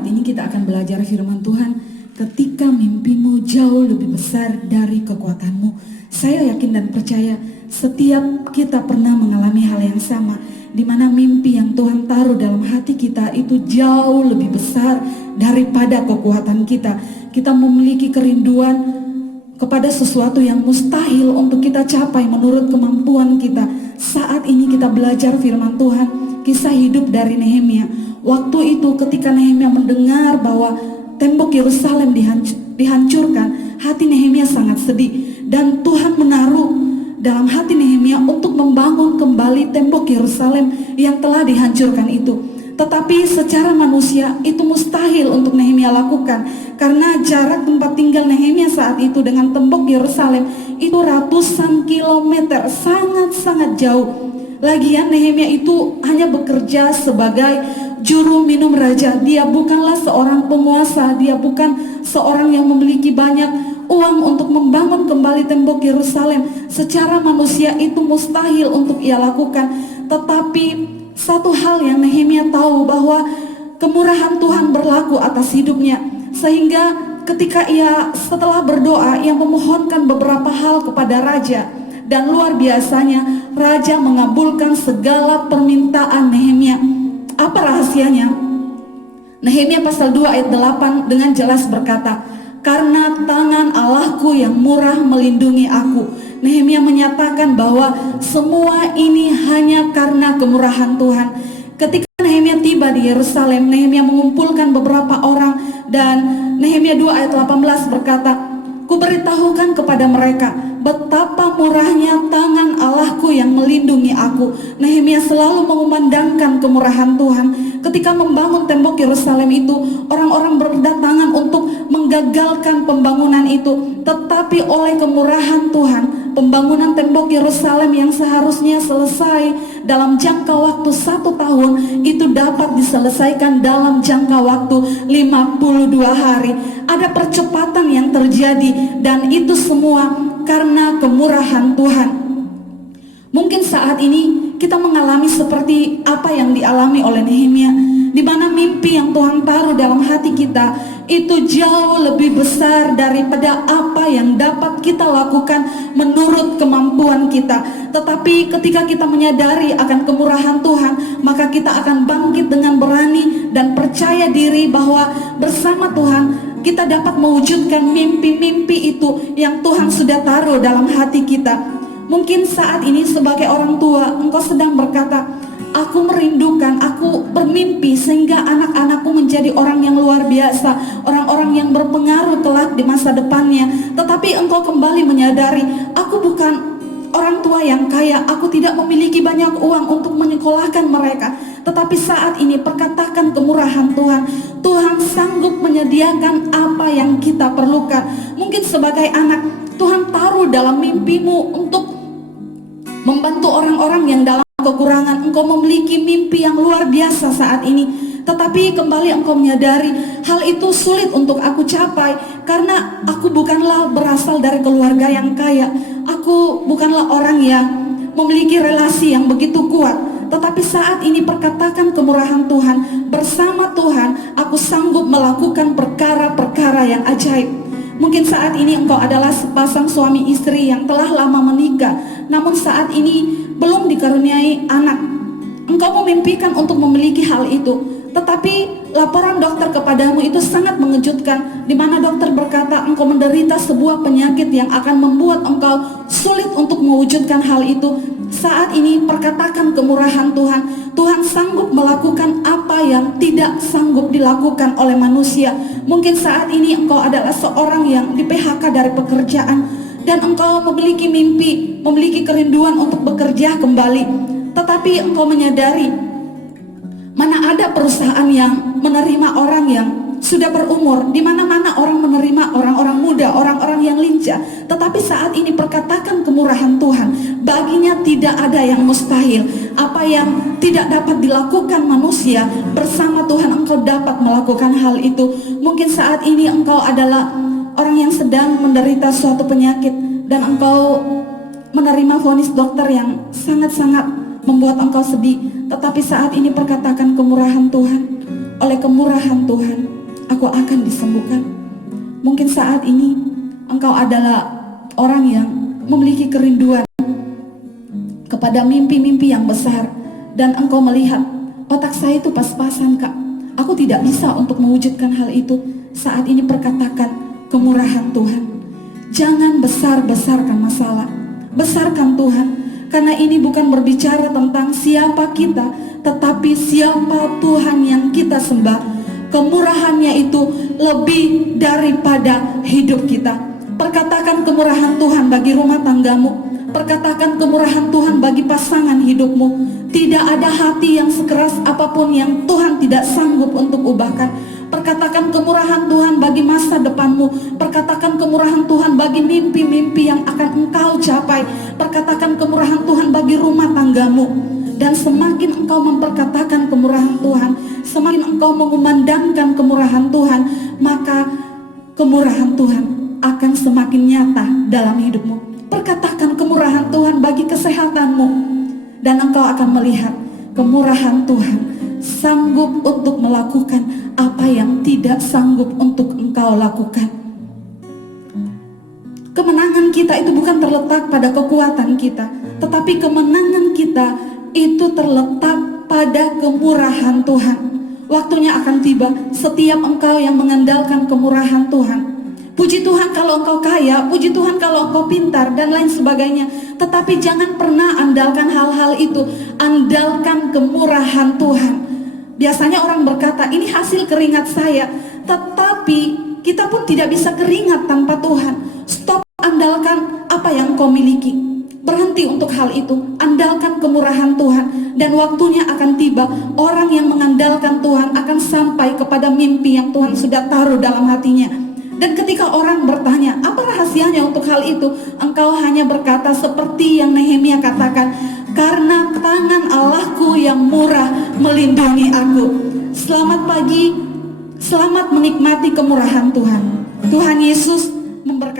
saat ini kita akan belajar firman Tuhan. Ketika mimpimu jauh lebih besar dari kekuatanmu. Saya yakin dan percaya setiap kita pernah mengalami hal yang sama, di mana mimpi yang Tuhan taruh dalam hati kita itu jauh lebih besar daripada kekuatan kita. Kita memiliki kerinduan kepada sesuatu yang mustahil untuk kita capai menurut kemampuan kita. Saat ini kita belajar firman Tuhan, kisah hidup dari Nehemia. Waktu itu ketika Nehemia mendengar bahwa tembok Yerusalem dihancurkan, hati Nehemia sangat sedih. Dan Tuhan menaruh dalam hati Nehemia untuk membangun kembali tembok Yerusalem yang telah dihancurkan itu. Tetapi secara manusia itu mustahil untuk Nehemia lakukan, karena jarak tempat tinggal Nehemia saat itu dengan tembok Yerusalem itu ratusan kilometer, sangat-sangat jauh. Lagian Nehemia itu hanya bekerja sebagai juru minum raja. Dia bukanlah seorang penguasa, dia bukan seorang yang memiliki banyak uang untuk membangun kembali tembok Yerusalem. Secara manusia itu mustahil untuk ia lakukan. Tetapi satu hal yang Nehemia tahu, bahwa kemurahan Tuhan berlaku atas hidupnya. Sehingga ketika ia setelah berdoa, ia memohonkan beberapa hal kepada raja. Dan luar biasanya, raja mengabulkan segala permintaan Nehemia. Apa rahasianya? Nehemia pasal 2 ayat 8 dengan jelas berkata, karena tangan Allahku yang murah melindungi aku. Nehemia menyatakan bahwa semua ini hanya karena kemurahan Tuhan. Ketika Nehemia tiba di Yerusalem, Nehemia mengumpulkan beberapa orang, dan Nehemia 2 ayat 18 berkata, kuberitahukan kepada mereka betapa murahnya tangan Allahku yang melindungi aku. Nehemia selalu mengumandangkan kemurahan Tuhan. Ketika membangun tembok Yerusalem itu, orang-orang berdatangan untuk menggagalkan pembangunan itu. Tetapi oleh kemurahan Tuhan, pembangunan tembok Yerusalem yang seharusnya selesai dalam jangka waktu 1 tahun, itu dapat diselesaikan dalam jangka waktu 52 hari. Ada percepatan yang terjadi, dan itu semua karena kemurahan Tuhan. Mungkin saat ini kita mengalami seperti apa yang dialami oleh Nehemia, di mana mimpi yang Tuhan taruh dalam hati kita itu jauh lebih besar daripada apa yang dapat kita lakukan menurut kemampuan kita. Tetapi ketika kita menyadari akan kemurahan Tuhan, maka kita akan bangkit dengan berani dan percaya diri bahwa bersama Tuhan kita dapat mewujudkan mimpi-mimpi itu yang Tuhan sudah taruh dalam hati kita. Mungkin saat ini sebagai orang tua, engkau sedang berkata, aku merindukan, aku bermimpi sehingga anak-anakku menjadi orang yang luar biasa, orang-orang yang berpengaruh kelak di masa depannya. Tetapi engkau kembali menyadari, aku bukan orang tua yang kaya, aku tidak memiliki banyak uang untuk menyekolahkan mereka. Tetapi saat ini perkatakan kemurahan Tuhan. Tuhan sanggup menyediakan apa yang kita perlukan. Mungkin sebagai anak, Tuhan taruh dalam mimpimu untuk membantu orang-orang yang dalam kekurangan. Engkau memiliki mimpi yang luar biasa saat ini, tetapi kembali engkau menyadari hal itu sulit untuk aku capai, karena aku bukanlah berasal dari keluarga yang kaya. Aku bukanlah orang yang memiliki relasi yang begitu kuat. Tetapi saat ini perkatakan kemurahan Tuhan. Bersama Tuhan aku sanggup melakukan perkara-perkara yang ajaib. Mungkin saat ini engkau adalah sepasang suami istri yang telah lama menikah, namun saat ini belum dikaruniai anak. Engkau memimpikan untuk memiliki hal itu, tetapi laporan dokter kepadamu itu sangat mengejutkan, di mana dokter berkata engkau menderita sebuah penyakit yang akan membuat engkau sulit untuk mewujudkan hal itu. Saat ini perkatakan kemurahan Tuhan. Tuhan sanggup melakukan apa yang tidak sanggup dilakukan oleh manusia. Mungkin saat ini engkau adalah seorang yang di PHK dari pekerjaan, dan engkau memiliki mimpi, memiliki kerinduan untuk bekerja kembali. Tetapi engkau menyadari, mana ada perusahaan yang menerima orang yang sudah berumur, di mana-mana orang menerima orang-orang muda, orang-orang yang lincah. Tetapi saat ini perkatakan kemurahan Tuhan, baginya tidak ada yang mustahil. Apa yang tidak dapat dilakukan manusia, bersama Tuhan engkau dapat melakukan hal itu. Mungkin saat ini engkau adalah orang yang sedang menderita suatu penyakit, dan engkau menerima vonis dokter yang sangat-sangat membuat engkau sedih. Tetapi saat ini perkatakan kemurahan Tuhan. oleh kemurahan Tuhan, aku akan disembuhkan. Mungkin saat ini engkau adalah orang yang memiliki kerinduan kepada mimpi-mimpi yang besar, dan engkau melihat, otak saya itu pas-pasan Kak, aku tidak bisa untuk mewujudkan hal itu. Saat ini perkatakan kemurahan Tuhan. Jangan besar-besarkan masalah, besarkan Tuhan. Karena ini bukan berbicara tentang siapa kita, tetapi siapa Tuhan yang kita sembah. Kemurahannya itu lebih daripada hidup kita. Perkatakan kemurahan Tuhan bagi rumah tanggamu. Perkatakan kemurahan Tuhan bagi pasangan hidupmu. Tidak ada hati yang sekeras apapun yang Tuhan tidak sanggup untuk ubahkan. Perkatakan kemurahan Tuhan bagi masa depanmu. Perkatakan kemurahan Tuhan bagi mimpi-mimpi yang akan engkau capai. Perkatakan kemurahan Tuhan bagi rumah tanggamu. Dan semakin engkau memperkatakan kemurahan Tuhan, semakin engkau mengumandangkan kemurahan Tuhan, maka kemurahan Tuhan akan semakin nyata dalam hidupmu. Perkatakan kemurahan Tuhan bagi kesehatanmu, dan engkau akan melihat kemurahan Tuhan sanggup untuk melakukan apa yang tidak sanggup untuk engkau lakukan. Kemenangan kita itu bukan terletak pada kekuatan kita, tetapi kemenangan kita itu terletak pada kemurahan Tuhan. Waktunya akan tiba setiap engkau yang mengandalkan kemurahan Tuhan. Puji Tuhan kalau engkau kaya, puji Tuhan kalau engkau pintar, dan lain sebagainya. Tetapi jangan pernah andalkan hal-hal itu. Andalkan kemurahan Tuhan. Biasanya orang berkata, ini hasil keringat saya. Tetapi kita pun tidak bisa keringat tanpa Tuhan. Stop andalkan apa yang engkau miliki. Berhenti untuk hal itu. Andalkan kemurahan Tuhan. Dan waktunya akan tiba, orang yang mengandalkan Tuhan akan sampai kepada mimpi yang Tuhan sudah taruh dalam hatinya. Dan ketika orang bertanya, apa rahasianya untuk hal itu? Engkau hanya berkata seperti yang Nehemia katakan, karena tangan Allahku yang murah melindungi aku. Selamat pagi, selamat menikmati kemurahan Tuhan. Tuhan Yesus memberkati.